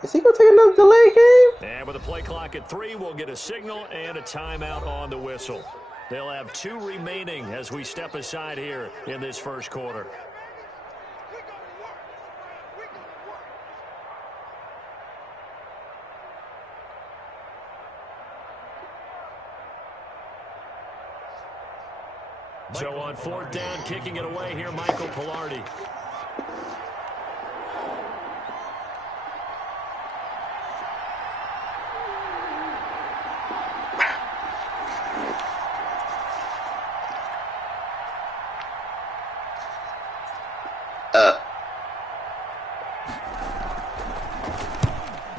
Is he going to take another delay game? And with a play clock at 3, we'll get a signal and a timeout on the whistle. They'll have 2 remaining as we step aside here in this first quarter. So on 4th down, kicking it away here, Michael Pilardi.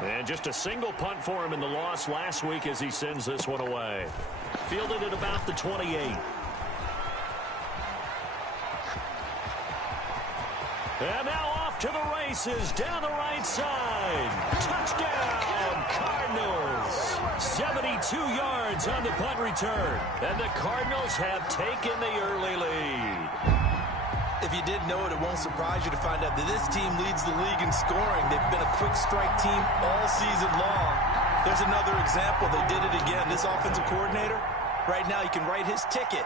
And just a single punt for him in the loss last week as he sends this one away. Fielded at about the 28. And now off to the races down the right side. Touchdown, Cardinals. 72 yards on the punt return. And the Cardinals have taken the early lead. If you didn't know it, it won't surprise you to find out that this team leads the league in scoring. They've been a quick strike team all season long. There's another example. They did it again. This offensive coordinator, right now, he can write his ticket.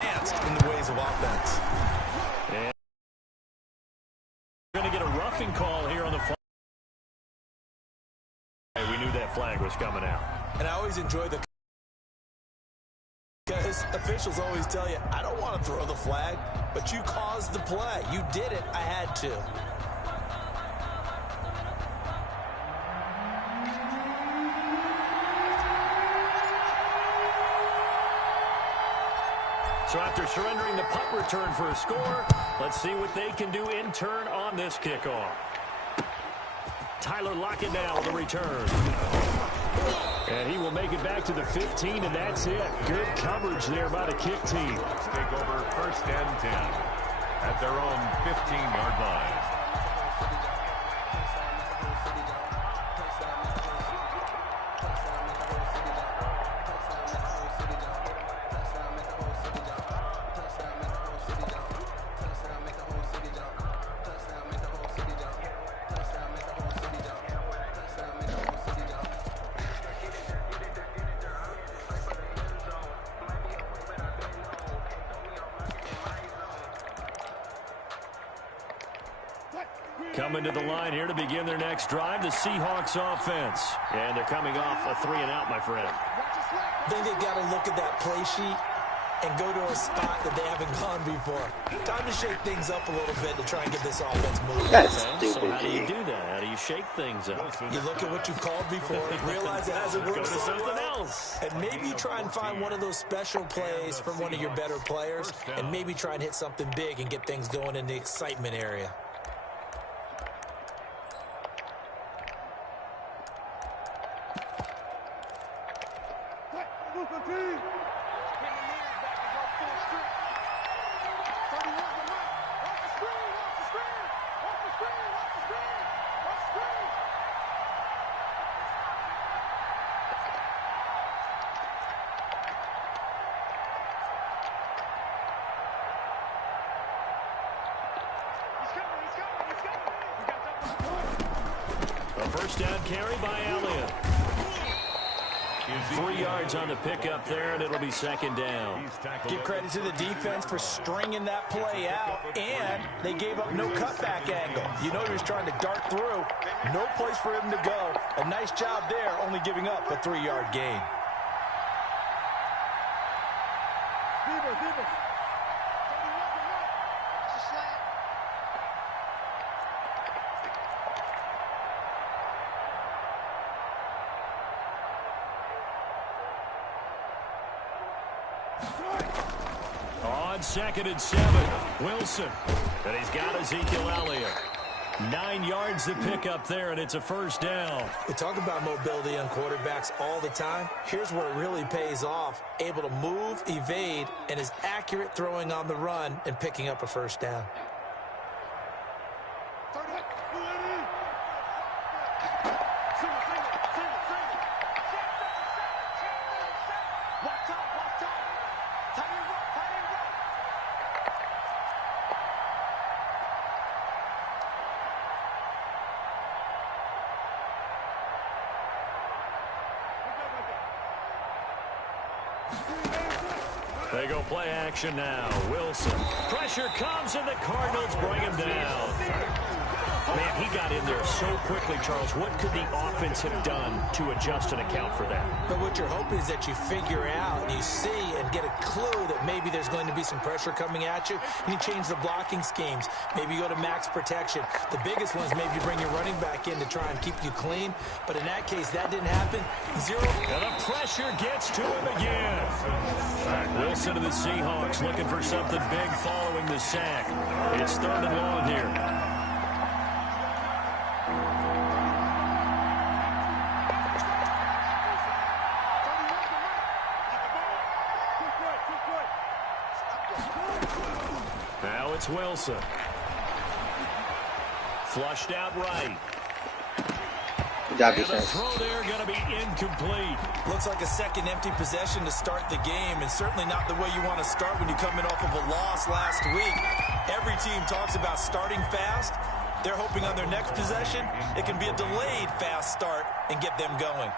Advanced in the ways of offense. And we're going to get a roughing call here on the flag. We knew that flag was coming out. And I always enjoy the... because officials always tell you, I don't want to throw the flag, but you caused the play. You did it. I had to. So after surrendering the punt return for a score, let's see what they can do in turn on this kickoff. Tyler Lockett now with the return. And he will make it back to the 15, and that's it. Good coverage there by the kick team. Let's take over 1st and 10 at their own 15-yard line. Coming to the line here to begin their next drive, the Seahawks offense. And they're coming off a 3-and-out, my friend. I think they've got to look at that play sheet and go to a spot that they haven't gone before. Time to shake things up a little bit to try and get this offense moving. That's Okay, stupid. so how do you do that? How do you shake things up? You look at what you've called before, realize it hasn't Go worked to so something well, else. and maybe you try and find one of those special plays from one of your better players, and maybe try and hit something big and get things going in the excitement area. A first down carry by Elliott. 3 yards on the pickup there, and it'll be 2nd down. Give credit to the defense for stringing that play out, and they gave up no cutback angle. You know he was trying to dart through. No place for him to go. A nice job there, only giving up a 3-yard gain. On 2nd and 7, Wilson. And he's got Ezekiel Elliott. 9 yards to pick up there, and it's a first down. We talk about mobility on quarterbacks all the time. Here's where it really pays off. Able to move, evade, and is accurate throwing on the run and picking up a first down. They go play action now. Wilson. Pressure comes, and the Cardinals bring him down. Man, he got in there so quickly, Charles. What could the offense have done to adjust and account for that? But what you're hoping is that you figure out and you see and get a clue that maybe there's going to be some pressure coming at you, and you change the blocking schemes. Maybe you go to max protection. The biggest one is maybe you bring your running back in to try and keep you clean. But in that case, that didn't happen. Zero. And the pressure gets to him again. Wilson of the Seahawks looking for something big following the sack. It's 3rd and long here. Now it's Wilson. Flushed out right. Good job, And the defense. throw there going to be incomplete. Looks like a second empty possession to start the game, and certainly not the way you want to start when you're coming off of a loss last week. Every team talks about starting fast. They're hoping on their next possession, it can be a delayed fast start and get them going.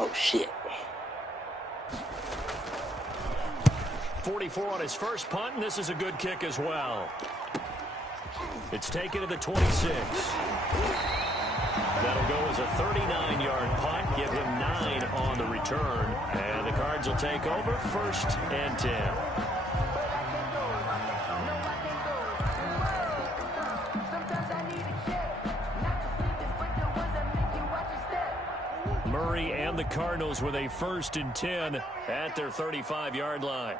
Oh, shit. 44 on his first punt, and this is a good kick as well. It's taken to the 26. That'll go as a 39-yard punt, give him 9 on the return. And the Cards will take over 1st and 10. Murray and the Cardinals with a 1st and 10 at their 35-yard line.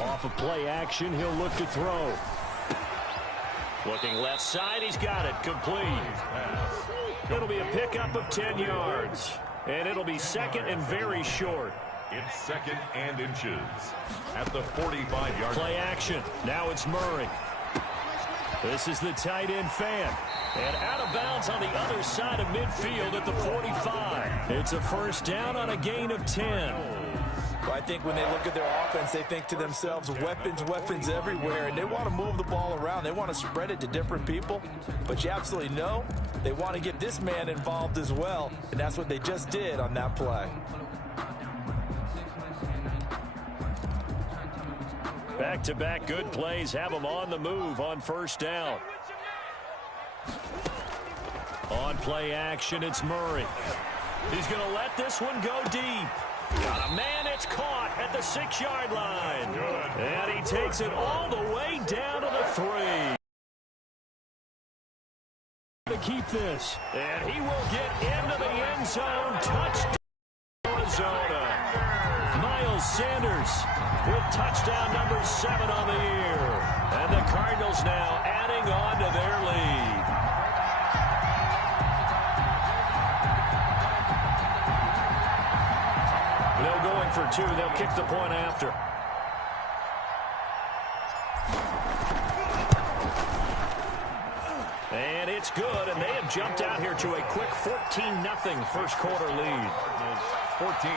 Off of play action, he'll look to throw. Looking left side, he's got it, complete. It'll be a pickup of 10 yards, and it'll be 2nd and very short. It's 2nd and inches at the 45-yard Play action, now it's Murray. This is the tight end fan. And out of bounds on the other side of midfield at the 45. It's a 1st down on a gain of 10. Well, I think when they look at their offense, they think to themselves, weapons, weapons everywhere, and they want to move the ball around. They want to spread it to different people, but you absolutely know they want to get this man involved as well, and that's what they just did on that play. Back-to-back good plays have them on the move on 1st down. On play action, it's Murray. He's going to let this one go deep. Got a man, it's caught at the 6-yard line. And he takes it all the way down to the 3. To keep this. And he will get into the end zone. Touchdown, Arizona. Miles Sanders with touchdown number 7 on the year. And the Cardinals now adding on to their lead. They'll go in for 2. They'll kick the point after. And it's good, and they have jumped out here to a quick 14-0 first quarter lead. 14.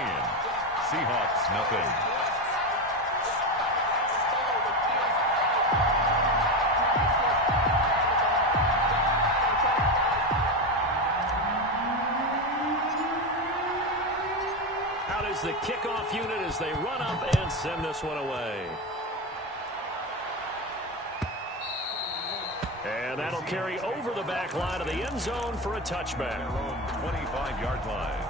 Seahawks, nothing. Out is the kickoff unit as they run up and send this one away. And that'll carry over the back line of the end zone for a touchback. 25-yard line.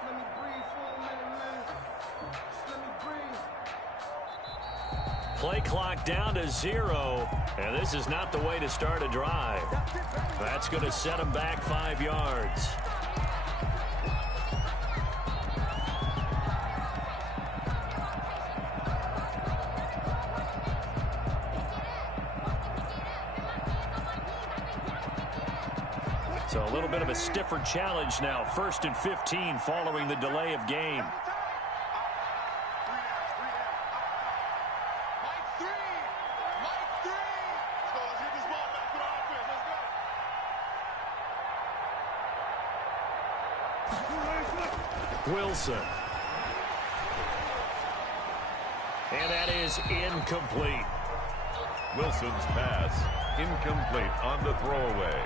Let me breathe for a minute, man. Just let me breathe. Play clock down to 0, and this is not the way to start a drive. That's going to set them back 5 yards. So a little bit of a stiffer challenge now. 1st and 15 following the delay of game. Wilson. And that is incomplete. Wilson's pass incomplete on the throwaway.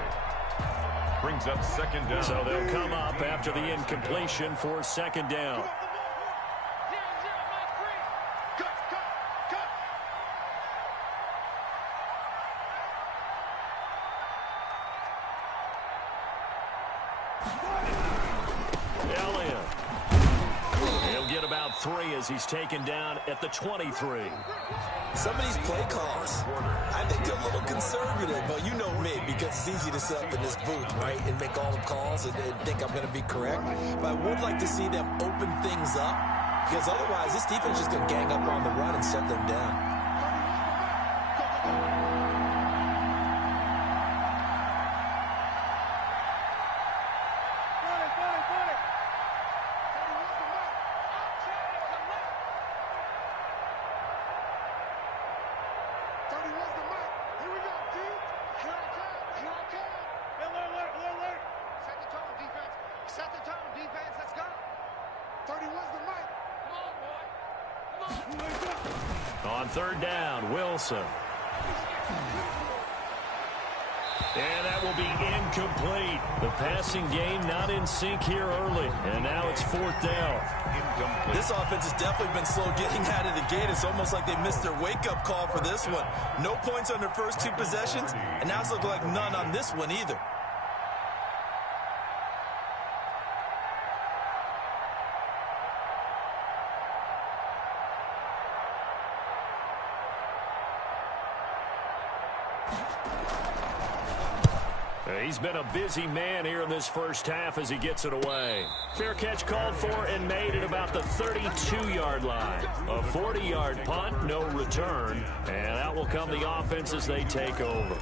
Brings up 2nd down. So they'll come up after the incompletion for 2nd down. He'll get about 3 as he's taken down at the 23. Some of these play calls, I think they're a little conservative, but you know me, because it's easy to sit up in this booth, right, and make all the calls and think I'm going to be correct. But I would like to see them open things up, because otherwise this defense is just going to gang up on the run and shut them down. On 3rd down, Wilson. And that will be incomplete. The passing game not in sync here early. And now it's 4th down. Incomplete. This offense has definitely been slow getting out of the gate. It's almost like they missed their wake-up call for this one. No points on their first 2 possessions, and now it's looking like none on this one either. He's been a busy man here in this first half as he gets it away. Fair catch called for and made at about the 32-yard line. A 40-yard punt, no return. And out will come the offense as they take over.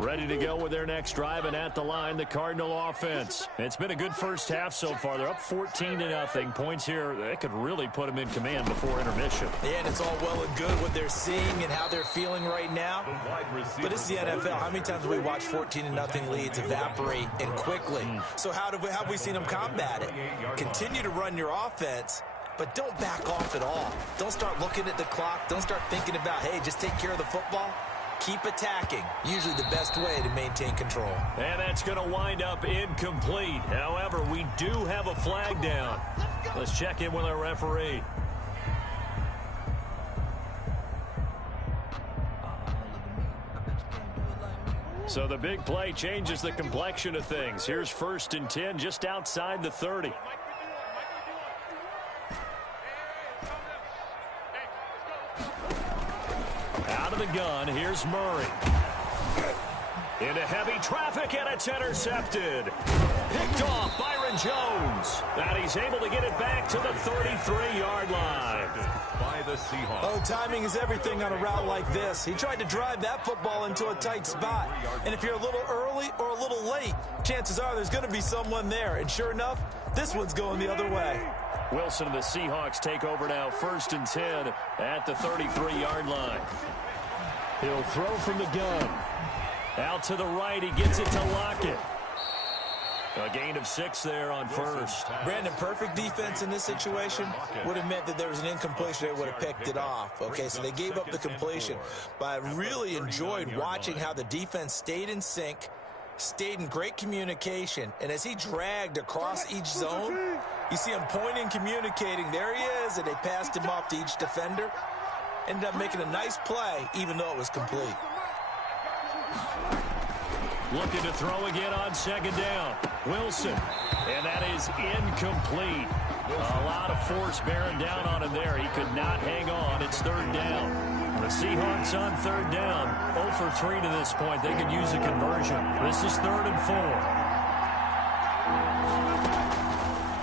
Ready to go with their next drive, and at the line, the Cardinal offense. It's been a good first half so far. They're up 14-0. Points here, they could really put them in command before intermission. Yeah, and it's all well and good what they're seeing and how they're feeling right now. But it's the NFL. How many times have we watched 14-0 leads evaporate and quickly? So how have we seen them combat it? Continue to run your offense, but don't back off at all. Don't start looking at the clock. Don't start thinking about, hey, just take care of the football. Keep attacking. Usually the best way to maintain control. And that's going to wind up incomplete. However, we do have a flag down. Let's check in with our referee. So the big play changes the complexion of things. Here's 1st and 10 just outside the 30. Out of the gun, here's Murray. Into heavy traffic, and it's intercepted. Picked off Byron Jones. And he's able to get it back to the 33-yard line. By the Seahawks. Oh, timing is everything on a route like this. He tried to drive that football into a tight spot. And if you're a little early or a little late, chances are there's going to be someone there. And sure enough, this one's going the other way. Wilson and the Seahawks take over now, 1st and 10 at the 33-yard line. He'll throw from the gun. Out to the right, he gets it to Lockett. A gain of 6 there on 1st. Brandon, perfect defense in this situation would have meant that there was an incompletion. They would have picked it off. Okay, so they gave up the completion. But I really enjoyed watching how the defense stayed in sync, stayed in great communication, and as he dragged across each zone, you see him pointing, communicating. There he is, and they passed him off to each defender. Ended up making a nice play, even though it was complete. Looking to throw again on 2nd down. Wilson. And that is incomplete. A lot of force bearing down on him there. He could not hang on. It's third down. The Seahawks on third down. 0 for 3 to this point. They could use a conversion. This is 3rd and 4.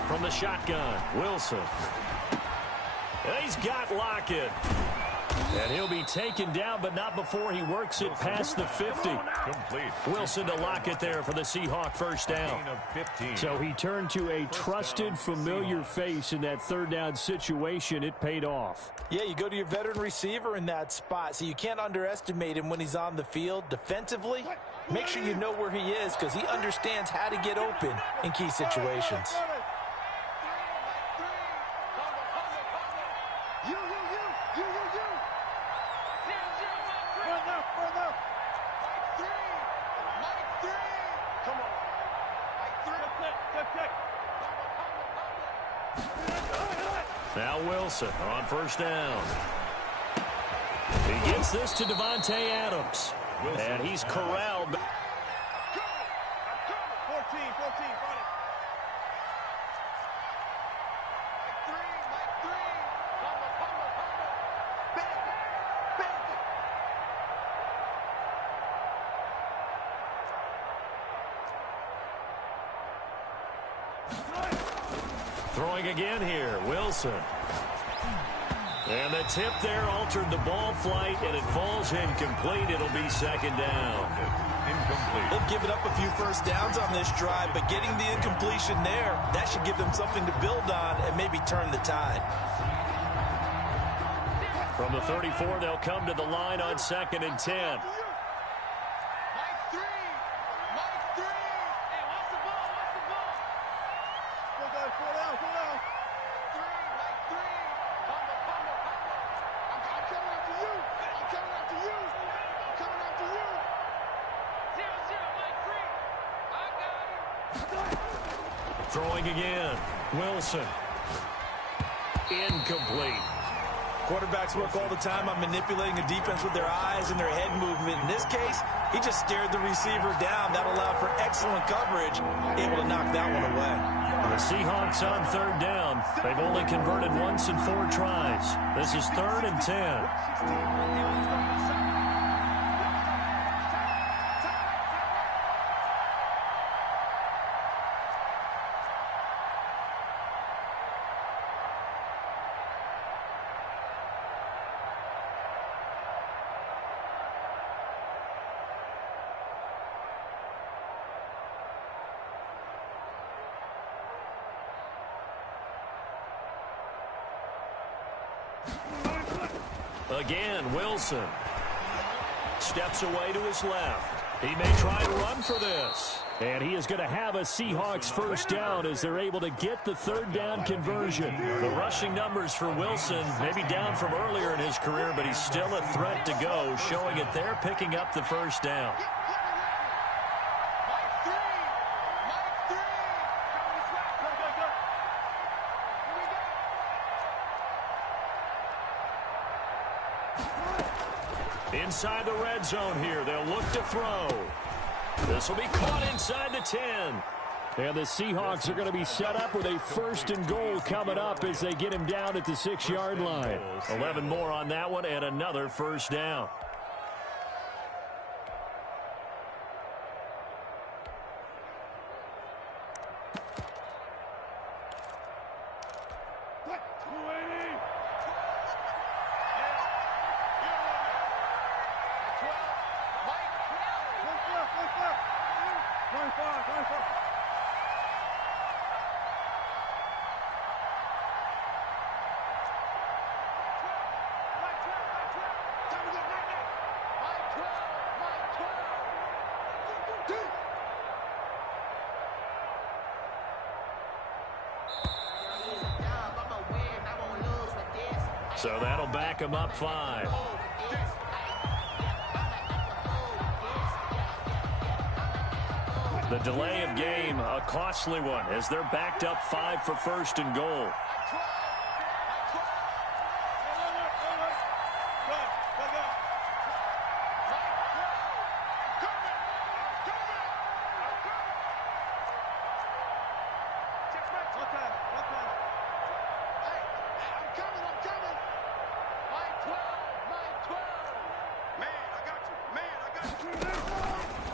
From the shotgun, Wilson. And he's got Lockett. And he'll be taken down, but not before he works it past the 50. Complete. Wilson to Lockett there for the Seahawk first down. So he turned to a trusted, familiar face in that third down situation. It paid off. Yeah, you go to your veteran receiver in that spot, so you can't underestimate him when he's on the field. Defensively, make sure you know where he is because he understands how to get open in key situations. Now Wilson on first down. He gets this to Devontae Adams. And he's corralled. 14, 14, Throwing again here, Wilson. And the tip there altered the ball flight, and it falls incomplete. It'll be second down. Incomplete. They've given up a few first downs on this drive, but getting the incompletion there, that should give them something to build on and maybe turn the tide. From the 34, they'll come to the line on 2nd and 10. Throwing again, Wilson. Incomplete. Quarterbacks work all the time on manipulating a defense with their eyes and their head movement. In this case, he just stared the receiver down. That allowed for excellent coverage, able to knock that one away. The Seahawks on third down. They've only converted once in 4 tries. This is 3rd and 10. Again, Wilson steps away to his left. He may try to run for this. And he is going to have a Seahawks first down as they're able to get the third down conversion. The rushing numbers for Wilson may be down from earlier in his career, but he's still a threat to go, showing it there, picking up the first down. Inside the red zone here, they'll look to throw. This will be caught inside the 10. And the Seahawks are going to be set up with a 1st and goal coming up as they get him down at the 6-yard line. 11 more on that one and another first down. So that'll back him up 5. The delay of game, a costly one, as they're backed up 5 for 1st and goal.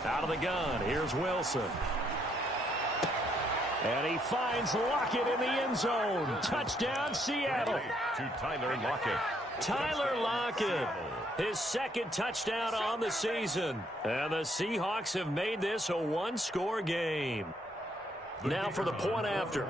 Out of the gun, here's Wilson. And he finds Lockett in the end zone. Touchdown, Seattle. To Tyler Lockett. Tyler Lockett, his second touchdown on the season. And the Seahawks have made this a one-score game. Now for the point after.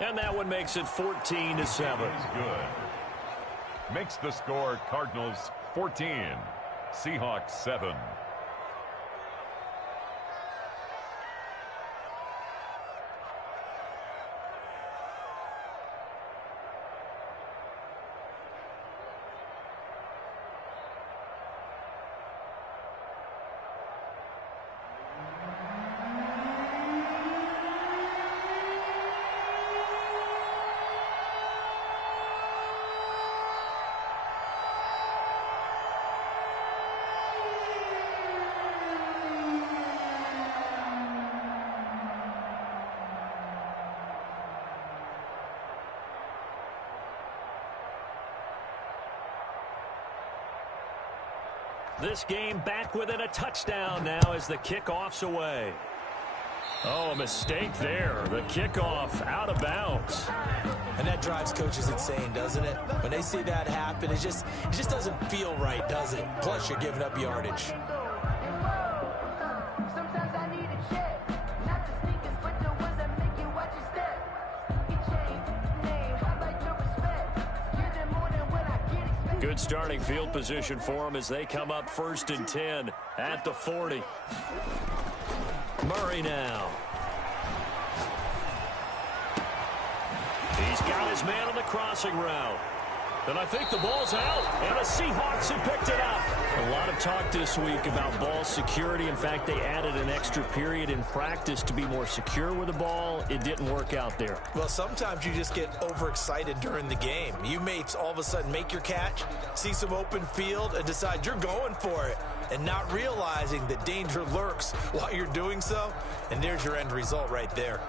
And that one makes it 14-7. Good. Makes the score Cardinals 14, Seahawks 7. This game back within a touchdown now as the kickoff's away. Oh, a mistake there. The kickoff out of bounds. And that drives coaches insane, doesn't it? When they see that happen, it just doesn't feel right, does it? Plus, you're giving up yardage. Good starting field position for them as they come up 1st and 10 at the 40. Murray now. He's got his man on the crossing route. And I think the ball's out, and the Seahawks have picked it up. A lot of talk this week about ball security. In fact, they added an extra period in practice to be more secure with the ball. It didn't work out there. Well, sometimes you just get overexcited during the game. You may all of a sudden make your catch, see some open field, and decide you're going for it, and not realizing that danger lurks while you're doing so. And there's your end result right there.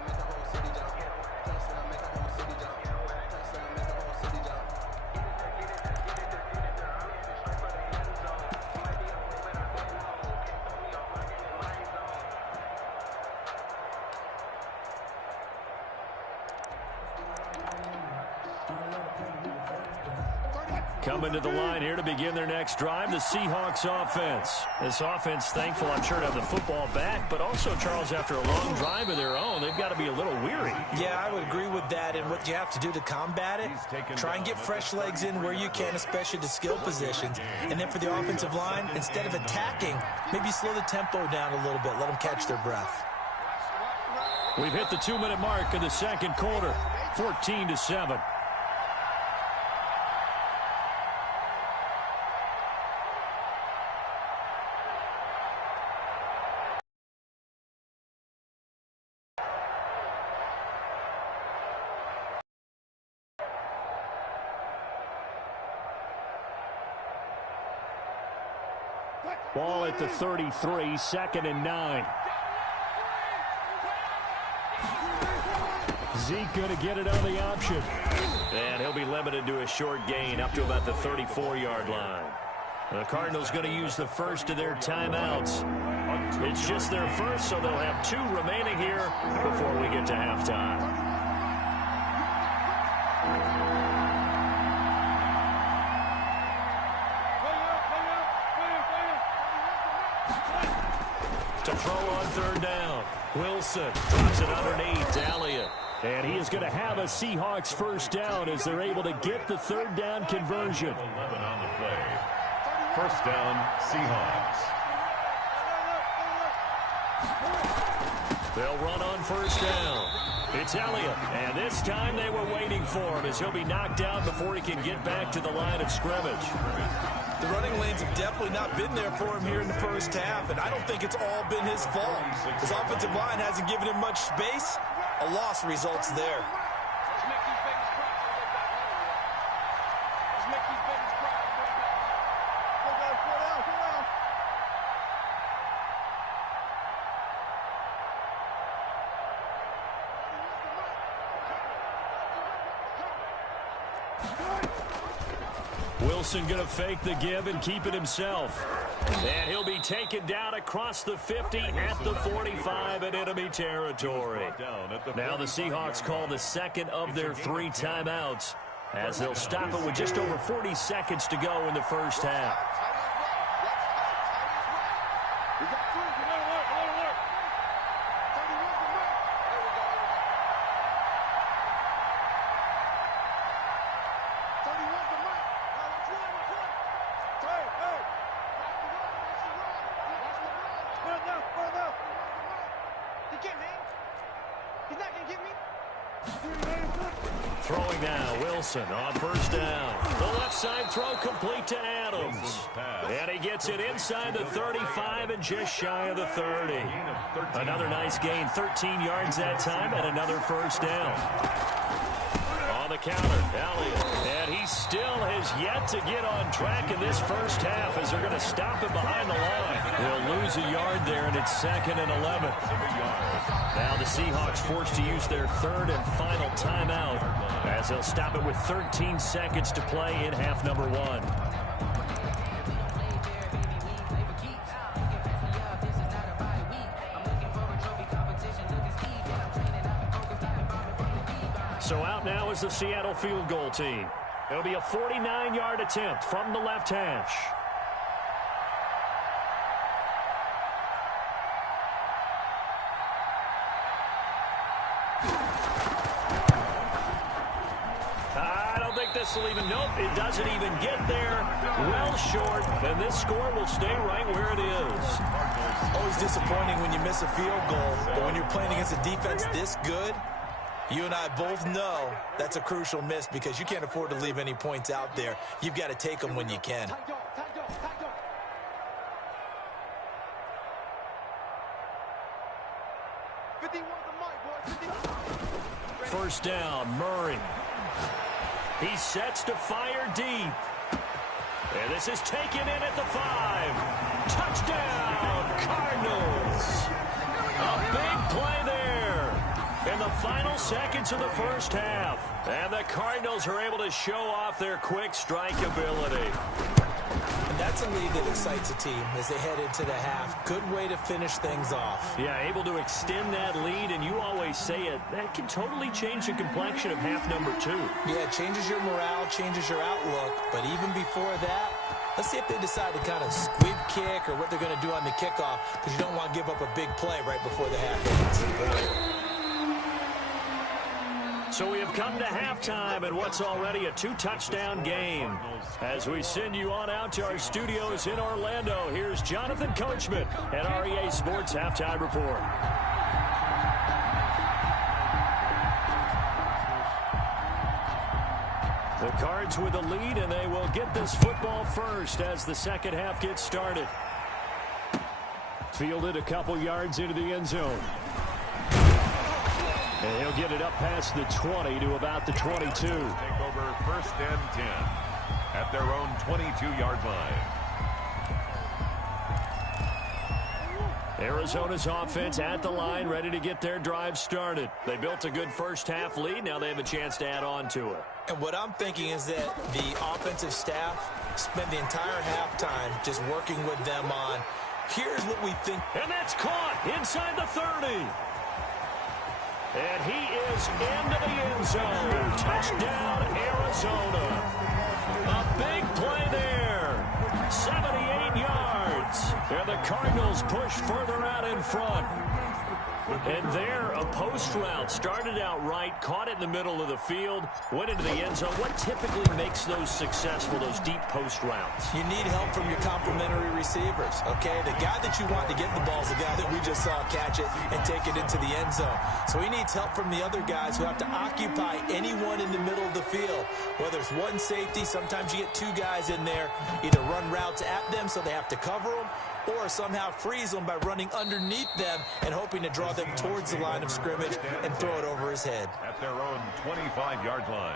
Coming to the line here to begin their next drive, the Seahawks offense. This offense, thankful, I'm sure, to have the football back, but also, Charles, after a long drive of their own, they've got to be a little weary. Yeah, I would agree with that, and what you have to do to combat it, try and get fresh legs in where you can, especially the skill positions. And then for the offensive line, instead of attacking, maybe slow the tempo down a little bit, let them catch their breath. We've hit the 2-minute mark in the second quarter, 14-7. Ball at the 33, 2nd and 9. Zeke going to get it on the option. And he'll be limited to a short gain up to about the 34-yard line. The Cardinals going to use the first of their timeouts. It's just their first, so they'll have 2 remaining here before we get to halftime. To throw on 3rd down. Wilson drops it underneath to Elliott. And he is going to have a Seahawks first down as they're able to get the 3rd down conversion. 11 on the play. First down, Seahawks. They'll run on 1st down. It's Elliott. And this time they were waiting for him as he'll be knocked out before he can get back to the line of scrimmage. The running lanes have definitely not been there for him here in the first half, and I don't think it's all been his fault. His offensive line hasn't given him much space. A loss results there. Wilson going to fake the give and keep it himself. And he'll be taken down across the 50 at the 45 in enemy territory. Now the Seahawks call the second of their 3 timeouts as they'll stop it with just over 40 seconds to go in the first half. Throwing now, Wilson on first down. The left side throw complete to Adams. And he gets it inside the 35 and just shy of the 30. Another nice gain, 13 yards that time, and another first down. On the counter, Elliott. And he still has yet to get on track in this first half as they're going to stop him behind the line. They'll lose a yard there, and it's 2nd and 11. Now the Seahawks forced to use their 3rd and final timeout as they'll stop it with 13 seconds to play in half number 1. So out now is the Seattle field goal team. It'll be a 49-yard attempt from the left hash. This will even, nope, it doesn't even get there. Well short, and this score will stay right where it is. Always disappointing when you miss a field goal, but when you're playing against a defense this good, you and I both know that's a crucial miss because you can't afford to leave any points out there. You've got to take them when you can. First down, Murray. He sets to fire deep. And this is taken in at the 5. Touchdown, Cardinals. A big play there in the final seconds of the first half. And the Cardinals are able to show off their quick strike ability. And that's a lead that excites a team as they head into the half. Good way to finish things off. Yeah, able to extend that lead, and you always say it, that can totally change the complexion of half number 2. Yeah, it changes your morale, changes your outlook, but even before that, let's see if they decide to kind of squib kick or what they're going to do on the kickoff, because you don't want to give up a big play right before the half ends. So we have come to halftime in what's already a 2-touchdown game. As we send you on out to our studios in Orlando, here's Jonathan Coachman at REA Sports Halftime Report. The Cards with the lead, and they will get this football first as the second half gets started. Fielded a couple yards into the end zone. And he'll get it up past the 20 to about the 22. Take over 1st and 10 at their own 22-yard line. Arizona's offense at the line, ready to get their drive started. They built a good first half lead. Now they have a chance to add on to it. And what I'm thinking is that the offensive staff spent the entire halftime just working with them on, here's what we think. And that's caught inside the 30. And he is into the end zone. Touchdown, Arizona. A big play there. 78 yards. And the Cardinals push further out in front. And there, a post route started out right, caught it in the middle of the field, went into the end zone. What typically makes those successful, those deep post routes? You need help from your complementary receivers, okay? The guy that you want to get the ball is the guy that we just saw catch it and take it into the end zone. So he needs help from the other guys who have to occupy anyone in the middle of the field. Whether it's one safety, sometimes you get 2 guys in there, either run routes at them so they have to cover them, or somehow freeze them by running underneath them and hoping to draw them towards the line of scrimmage and throw it over his head. At their own 25-yard line.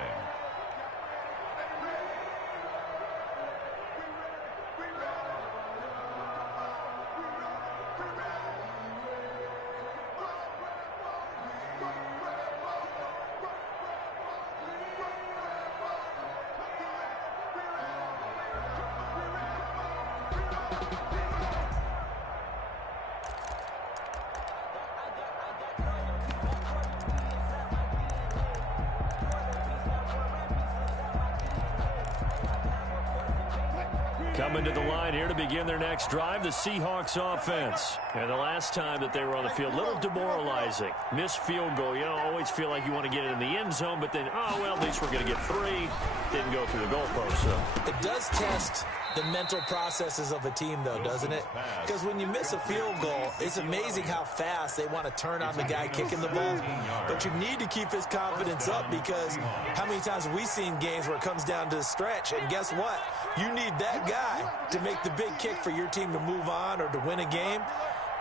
Coming to the line here to begin their next drive, the Seahawks offense. And the last time that they were on the field, a little demoralizing. Missed field goal. You always feel like you want to get it in the end zone, but then, oh, well, at least we're going to get 3. Didn't go through the goalpost, so. It does test the mental processes of a team, though, doesn't it? Because when you miss a field goal, it's amazing how fast they want to turn on the guy kicking the ball. But you need to keep his confidence up, because how many times have we seen games where it comes down to the stretch, and guess what? You need that guy to make the big kick for your team to move on or to win a game.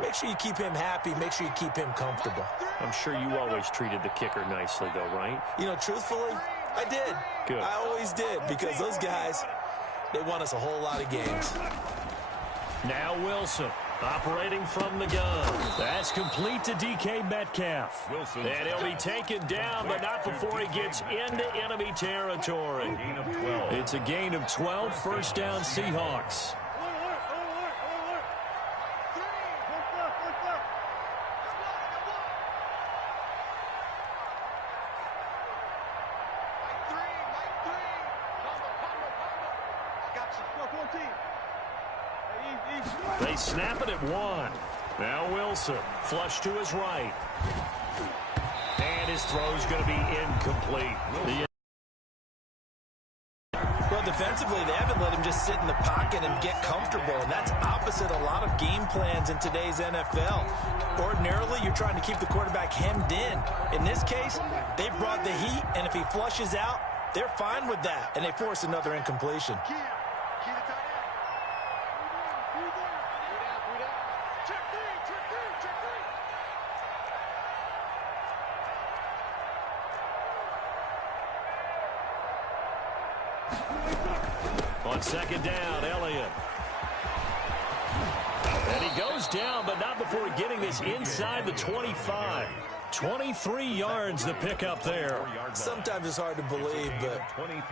Make sure you keep him happy. Make sure you keep him comfortable. I'm sure you always treated the kicker nicely, though, right? You know, truthfully, I did. Good. I always did, because those guys, they won us a whole lot of games. Now Wilson operating from the gun. That's complete to DK Metcalf. Wilson. And he'll be taken down, but not before he gets into enemy territory. It's a gain of 12, first down Seahawks. They snap it at 1. Now Wilson, flush to his right. And his throw's going to be incomplete. Well, defensively, they haven't let him just sit in the pocket and get comfortable, and that's opposite a lot of game plans in today's NFL. Ordinarily, you're trying to keep the quarterback hemmed in. In this case, they've brought the heat, and if he flushes out, they're fine with that, and they force another incompletion. On second down, Elliott. And he goes down, but not before getting this inside the 25. 23 yards the pickup there. Sometimes it's hard to believe, but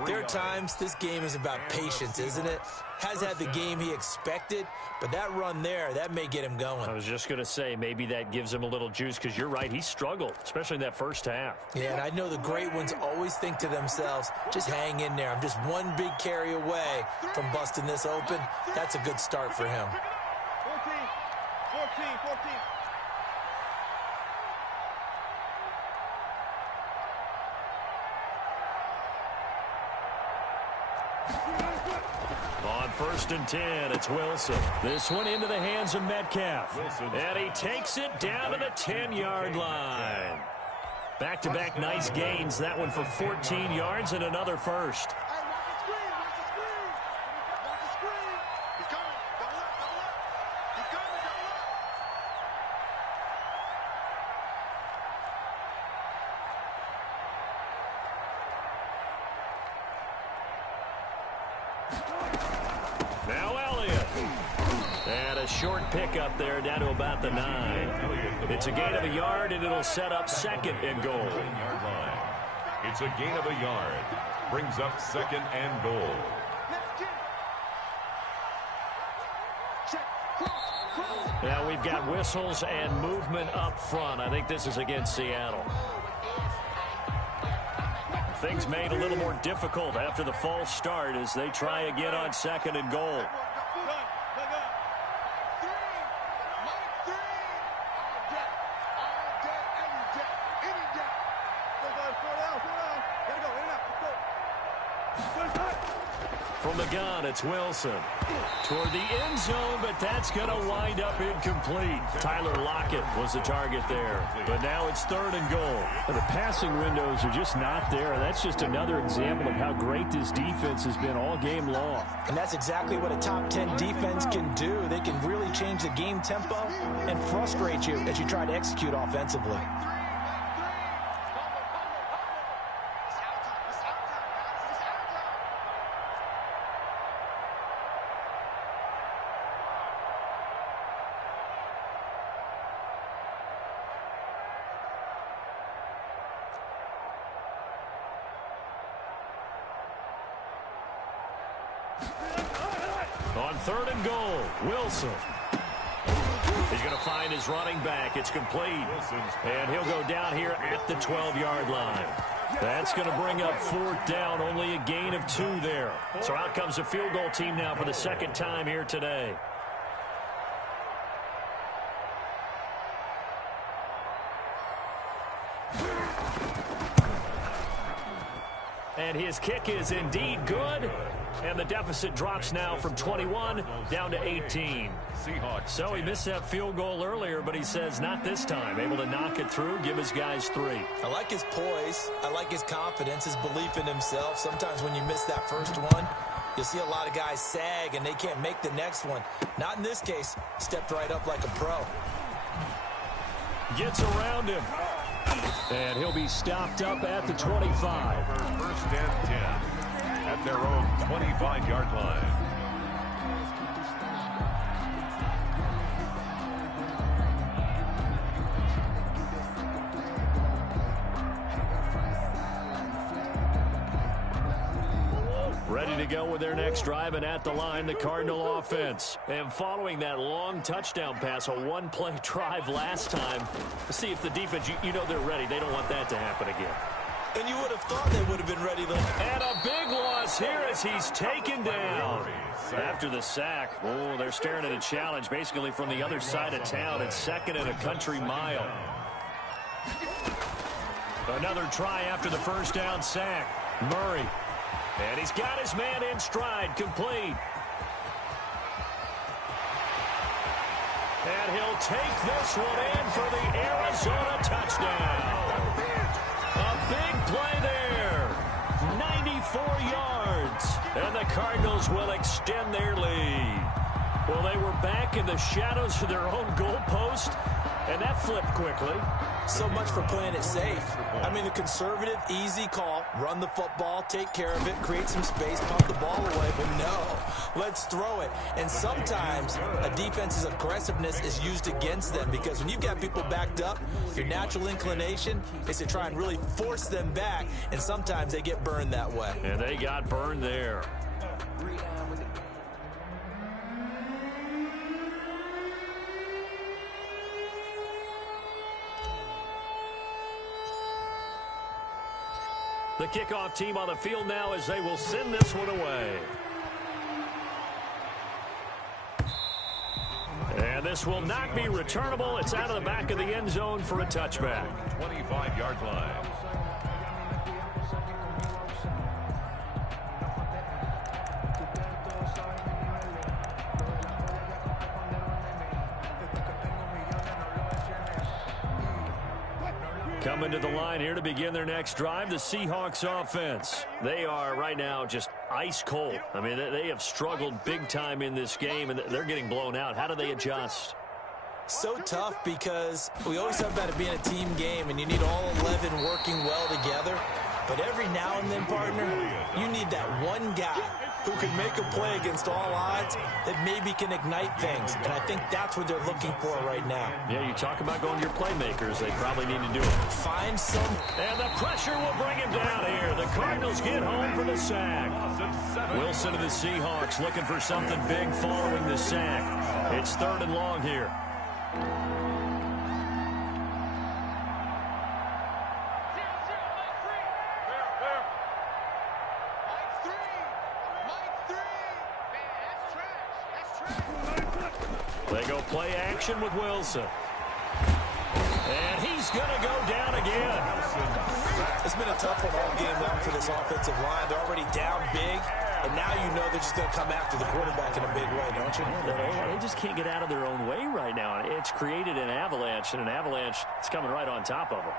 there are times this game is about patience, isn't it? Has had the game he expected, but that run there, that may get him going. I was just going to say, maybe that gives him a little juice, because you're right, he struggled, especially in that first half. Yeah, and I know the great ones always think to themselves, just hang in there. I'm just one big carry away from busting this open. That's a good start for him. 14. On first and 10, it's Wilson. This one into the hands of Metcalf. And he takes it down to the 10-yard line. Back-to-back nice gains. That one for 14 yards and another first. Now Elliott. And a short pickup there down to about the 9. It's a gain of a yard, and it'll set up second and goal. It's a gain of a yard. Brings up second and goal. Now we've got whistles and movement up front. I think this is against Seattle. Things made a little more difficult after the false start as they try again on second and goal. From the gun, it's Wilson. Toward the end zone, but that's going to wind up incomplete. Tyler Lockett was the target there. But now it's third and goal. The passing windows are just not there. That's just another example of how great this defense has been all game long. And that's exactly what a top 10 defense can do. They can really change the game tempo and frustrate you as you try to execute offensively. On third and goal. Wilson. He's going to find his running back. It's complete. And he'll go down here at the 12-yard line. That's going to bring up fourth down. Only a gain of 2 there. So out comes the field goal team now for the second time here today. And his kick is indeed good. And the deficit drops now from 21 down to 18. So he missed that field goal earlier, but he says not this time. Able to knock it through, give his guys 3. I like his poise. I like his confidence, his belief in himself. Sometimes when you miss that first one, you'll see a lot of guys sag and they can't make the next one. Not in this case. Stepped right up like a pro. Gets around him. And he'll be stopped up at the 25. First and 10 at their own 25-yard line. Ready to go with their next drive, and at the line, the Cardinal offense. And following that long touchdown pass, a one-play drive last time, see if the defense, you know they're ready. They don't want that to happen again. And you would have thought they would have been ready, though. And a big loss here as he's taken down. After the sack, oh, they're staring at a challenge basically from the other side of town. It's second and a country mile. Another try after the first down sack. Murray. And he's got his man in stride, complete. And he'll take this one in for the Arizona touchdown. A big play there. 94 yards. And the Cardinals will extend their lead. Well, they were back in the shadows of their own goalpost, and that flipped quickly. So much for playing it safe. I mean, the conservative, easy call, run the football, take care of it, create some space, pump the ball away. But no, let's throw it. And sometimes a defense's aggressiveness is used against them because when you've got people backed up, your natural inclination is to try and really force them back, and sometimes they get burned that way. And they got burned there. The kickoff team on the field now as they will send this one away. And this will not be returnable. It's out of the back of the end zone for a touchback. 25-yard line. Coming to the line here to begin their next drive, the Seahawks offense. They are right now just ice cold. I mean, they have struggled big time in this game, and they're getting blown out. How do they adjust? So tough because we always talk about it being a team game, and you need all 11 working well together. But every now and then, partner, you need that one guy who can make a play against all odds that maybe can ignite things. And I think that's what they're looking for right now. Yeah, you talk about going to your playmakers. They probably need to do it. Find some. And the pressure will bring him down here. The Cardinals get home for the sack. Wilson of the Seahawks looking for something big following the sack. It's third and long here. They go play action with Wilson. And he's going to go down again. It's been a tough one all game long for this offensive line. They're already down big, and now you know they're just going to come after the quarterback in a big way, don't you? They just can't get out of their own way right now. It's created an avalanche, and an avalanche is coming right on top of them.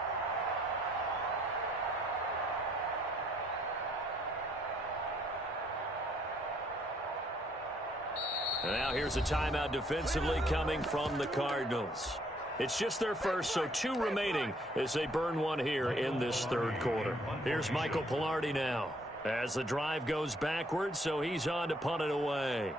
And now here's a timeout defensively coming from the Cardinals. It's just their first, so 2 remaining as they burn one here in this third quarter. Here's Michael Pilardi now as the drive goes backwards, so he's on to punt it away.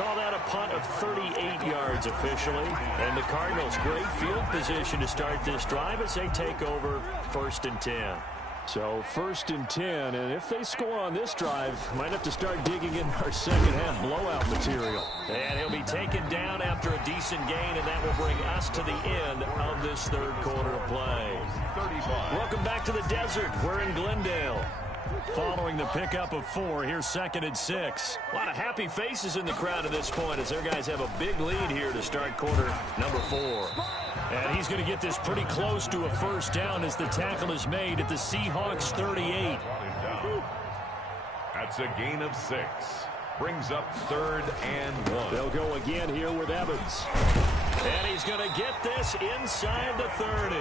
Call that a punt of 38 yards officially. And the Cardinals, great field position to start this drive as they take over 1st and 10. So 1st and 10, and if they score on this drive, might have to start digging in our second half blowout material. And he'll be taken down after a decent gain, and that will bring us to the end of this 3rd quarter of play. 35. Welcome back to the desert. We're in Glendale. Following the pickup of 4, here's 2nd and 6. A lot of happy faces in the crowd at this point as their guys have a big lead here to start quarter number 4. And he's going to get this pretty close to a 1st down as the tackle is made at the Seahawks 38. That's a gain of 6. Brings up 3rd and 1. They'll go again here with Evans. And he's going to get this inside the 30.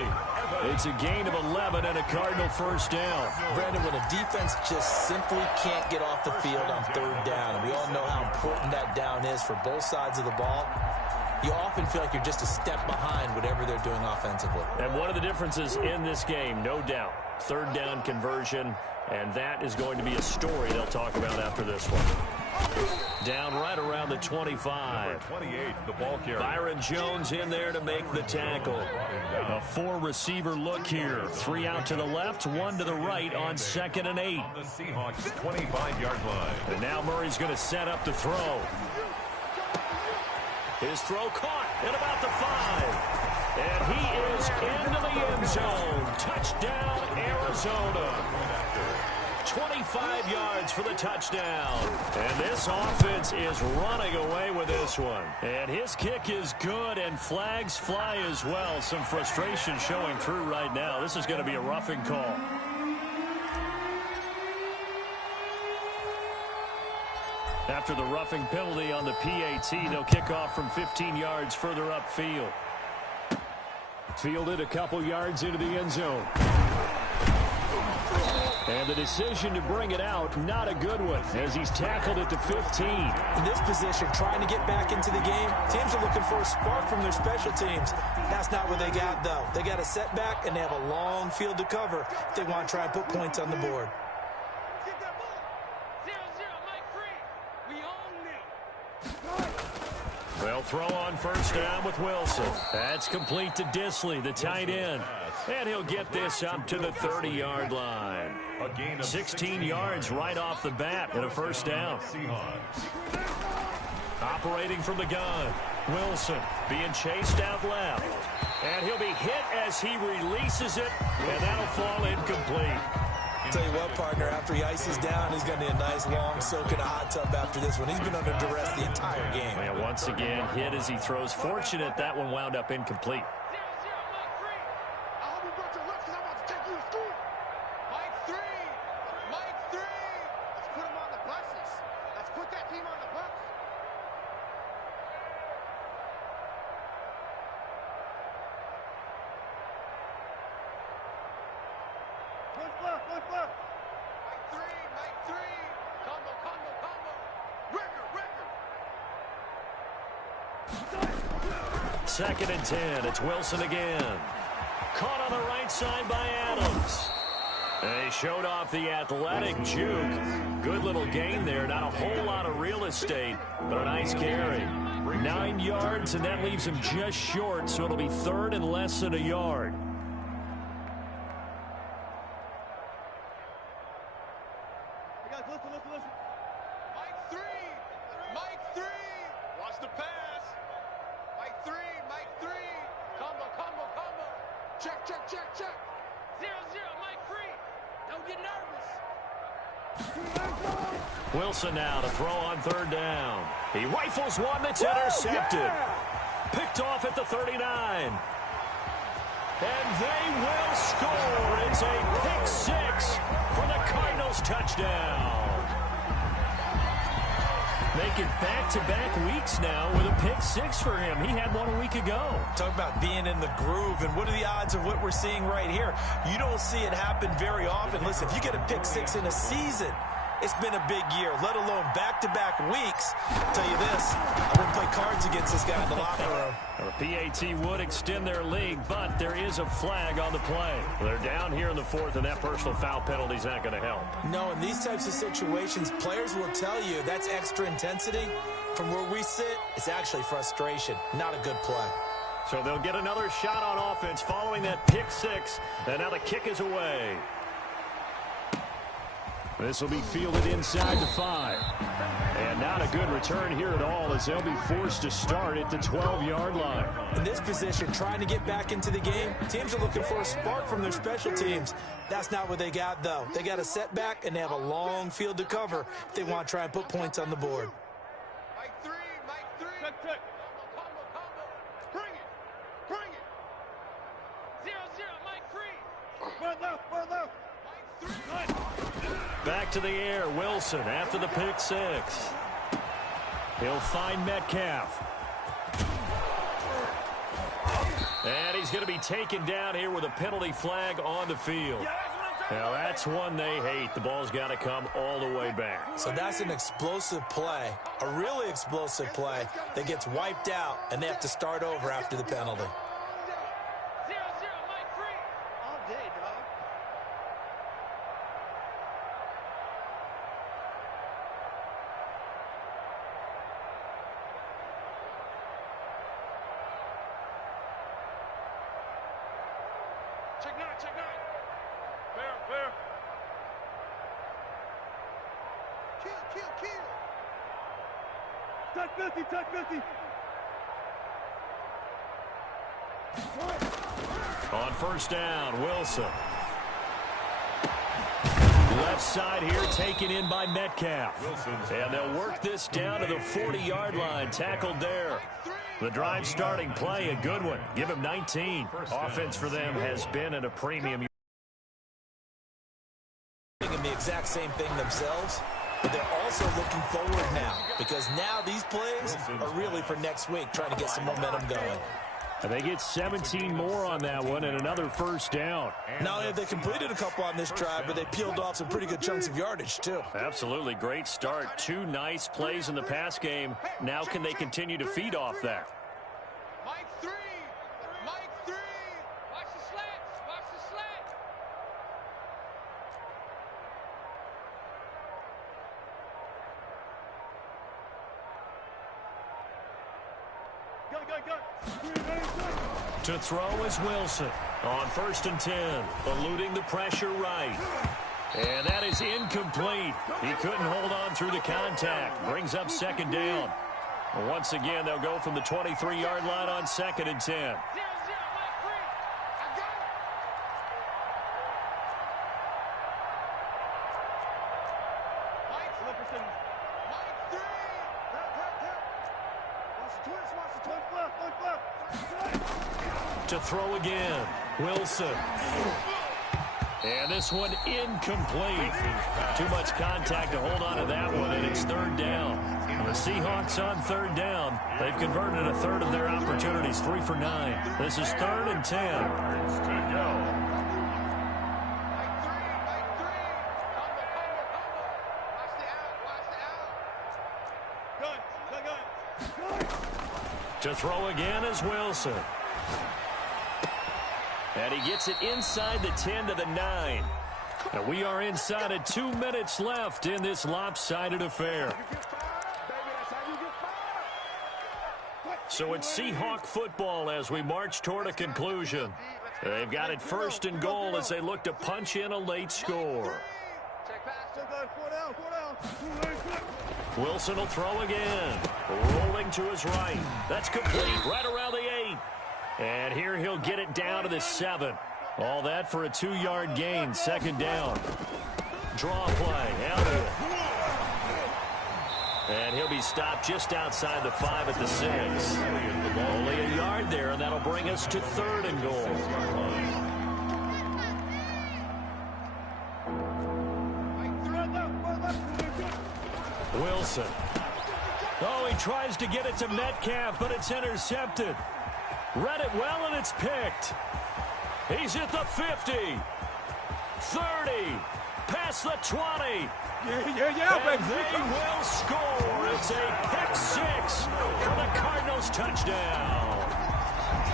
It's a gain of 11 and a Cardinal 1st down. Brandon, when a defense just simply can't get off the field on 3rd down, and we all know how important that down is for both sides of the ball, you often feel like you're just a step behind whatever they're doing offensively. And one of the differences in this game, no doubt, 3rd down conversion, and that is going to be a story they'll talk about after this one. Down right around the 25. 28, the ball carrier. Byron Jones in there to make the tackle. A 4-receiver look here. 3 out to the left, 1 to the right on 2nd and 8. On the Seahawks 25-yard line. And now Murray's going to set up to throw. His throw caught at about the 5. And he is into the end zone. Touchdown, Arizona. 25 yards for the touchdown. And this offense is running away with this one. And his kick is good, and flags fly as well. Some frustration showing through right now. This is going to be a roughing call. After the roughing penalty on the PAT, they'll kick off from 15 yards further upfield. Fielded a couple yards into the end zone. And the decision to bring it out, not a good one, as he's tackled at the 15. In this position, trying to get back into the game, teams are looking for a spark from their special teams. That's not what they got, though. They got a setback, and they have a long field to cover if they want to try and put points on the board. They'll throw on 1st down with Wilson. That's complete to Disley, the tight end. And he'll get this up to the 30-yard line. 16 yards right off the bat and a 1st down. Operating from the gun. Wilson being chased out left. And he'll be hit as he releases it, and that'll fall incomplete. Tell you what, partner, after he ices down, he's going to need a nice long soak in a hot tub after this one. He's been under duress the entire game. And once again, hit as he throws. Fortunate that one wound up incomplete. Second and 10. It's Wilson again. Caught on the right side by Adams. They showed off the athletic juke. Good little gain there. Not a whole lot of real estate, but a nice carry. 9 yards, and that leaves him just short, so it'll be 3rd and less than a yard. Listen. Mike 3. Mike 3. Watch the pass. Mike 3. Combo. Check. 0-0. Mike 3. Don't get nervous. Wilson now to throw on 3rd down. He rifles one that's intercepted. Picked off at the 39. And they will score. It's a pick 6 for the Cardinals touchdown. Making back-to-back weeks now with a pick 6 for him. He had one a week ago. Talk about being in the groove, and what are the odds of what we're seeing right here? You don't see it happen very often. Listen, if you get a pick 6 in a season, it's been a big year, let alone back-to-back weeks. I'll tell you this, I wouldn't play cards against this guy in the locker room. The PAT would extend their lead, but there is a flag on the play. They're down here in the 4th, and that personal foul penalty is not going to help. No, in these types of situations, players will tell you that's extra intensity. From where we sit, it's actually frustration, not a good play. So they'll get another shot on offense following that pick six. And now the kick is away. This will be fielded inside the 5. And not a good return here at all as they'll be forced to start at the 12-yard line. In this position, trying to get back into the game, teams are looking for a spark from their special teams. That's not what they got, though. They got a setback, and they have a long field to cover if they want to try and put points on the board. Mike 3, Mike 3. Check. Combo. Bring it. 0-0, Mike 3. Well left. Mike 3. Back to the air, Wilson after the pick six. He'll find Metcalf. And he's going to be taken down here with a penalty flag on the field. Now that's one they hate. The ball's got to come all the way back. So that's an explosive play, a really explosive play that gets wiped out, and they have to start over after the penalty. 0-0, Mike 3. All day, dog. Check nine. Fair. Kill. Touch 50. On first down, Wilson. Left side here taken in by Metcalf. And they'll work this down to the 40-yard line. Tackled there. The drive starting play, a good one. Give him 19. Offense for them has been at a premium. The exact same thing themselves, but they're also looking forward now because now these plays are really for next week, trying to get some momentum going. And they get 17 more on that one and another first down. Not only have they completed a couple on this drive, but they peeled off some pretty good chunks of yardage, too. Absolutely great start. 2 nice plays in the pass game. Now can they continue to feed off that? Mike 3. Watch the slant. Go. To throw is Wilson on first and 10, eluding the pressure right. And that is incomplete. He couldn't hold on through the contact. Brings up second down. Once again, they'll go from the 23-yard line on second and 10. 0-0, Mike 3. I got it. Mike 3. Watch the twist. To throw again, Wilson. And this one incomplete. Too much contact to hold on to that one, and it's third down. The Seahawks on third down. They've converted a third of their opportunities, 3 for 9. This is 3rd and 10. To throw again is Wilson. And he gets it inside the 10 to the 9. And we are inside of 2 minutes left in this lopsided affair. So it's Seahawk football as we march toward a conclusion. They've got it 1st and goal as they look to punch in a late score. Wilson will throw again. Rolling to his right. That's complete right around the 8. And here he'll get it down to the 7. All that for a 2-yard gain, second down. Draw play, Elliott. And he'll be stopped just outside the 5 at the 6. Only a yard there, and that'll bring us to 3rd and goal. Wilson. Oh, he tries to get it to Metcalf, but it's intercepted. Read it well, and it's picked. He's at the 50, 30, past the 20. Yeah, and they will score. It's a pick 6 for the Cardinals touchdown.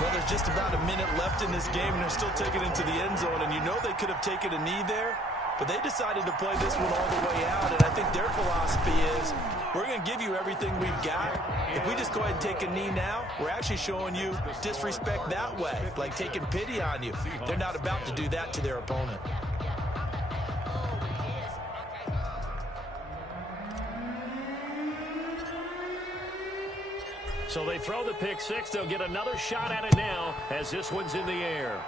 Well, there's just about a minute left in this game, and they're still taking it into the end zone. And you know they could have taken a knee there, but they decided to play this one all the way out. And I think their philosophy is, we're going to give you everything we've got. If we just go ahead and take a knee now, we're actually showing you disrespect that way, like taking pity on you. They're not about to do that to their opponent. So they throw the pick six. They'll get another shot at it now as this one's in the air.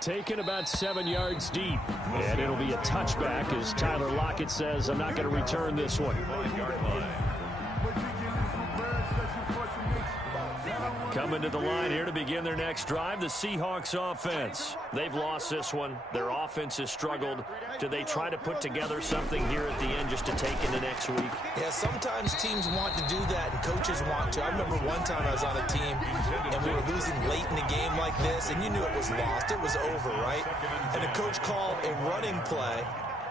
Taken about 7 yards deep. And it'll be a touchback as Tyler Lockett says, I'm not going to return this one. Coming to the line here to begin their next drive, the Seahawks offense. They've lost this one. Their offense has struggled. Do they try to put together something here at the end just to take into next week? Yeah, sometimes teams want to do that and coaches want to. I remember one time I was on a team and we were losing late in a game like this and you knew it was lost. It was over, right? And the coach called a running play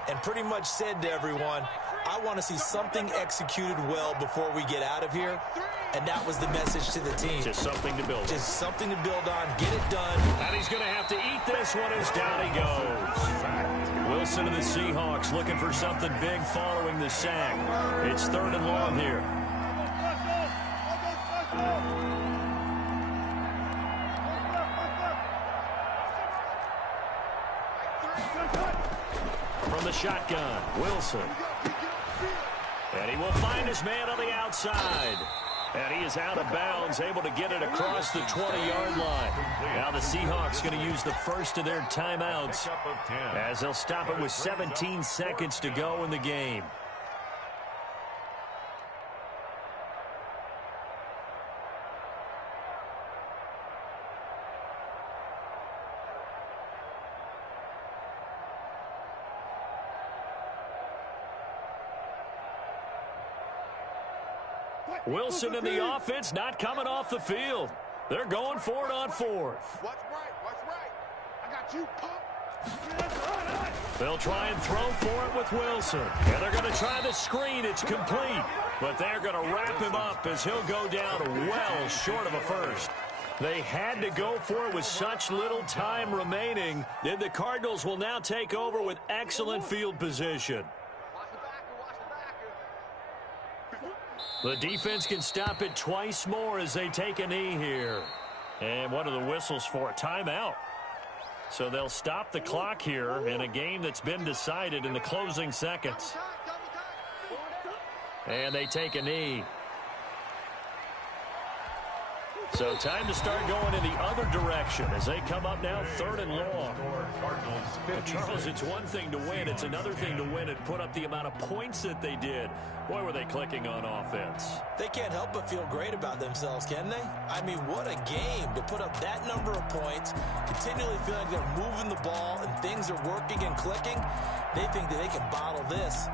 and pretty much said to everyone, I want to see something executed well before we get out of here. And that was the message to the team. Just something to build on. Just something to build on. Get it done. And he's going to have to eat this one as down he goes. Wilson and the Seahawks looking for something big following the sack. It's 3rd and long here. From the shotgun, Wilson. And he will find his man on the outside. And he is out of bounds, able to get it across the 20-yard line. Now the Seahawks going to use the first of their timeouts as they'll stop it with 17 seconds to go in the game. Wilson and the offense not coming off the field. They're going for it on 4th. Watch right. I got you, punk. They'll try and throw for it with Wilson. And they're going to try the screen. It's complete. But they're going to wrap him up as he'll go down well short of a first. They had to go for it with such little time remaining. And the Cardinals will now take over with excellent field position. The defense can stop it twice more as they take a knee here. And what are the whistles for? Timeout. So they'll stop the clock here in a game that's been decided in the closing seconds. And they take a knee. So time to start going in the other direction as they come up now 3rd and long. But Charles, it's one thing to win. It's another thing to win and put up the amount of points that they did. Boy, were they clicking on offense. They can't help but feel great about themselves, can they? I mean, what a game to put up that number of points, continually feeling like they're moving the ball and things are working and clicking. They think that they can bottle this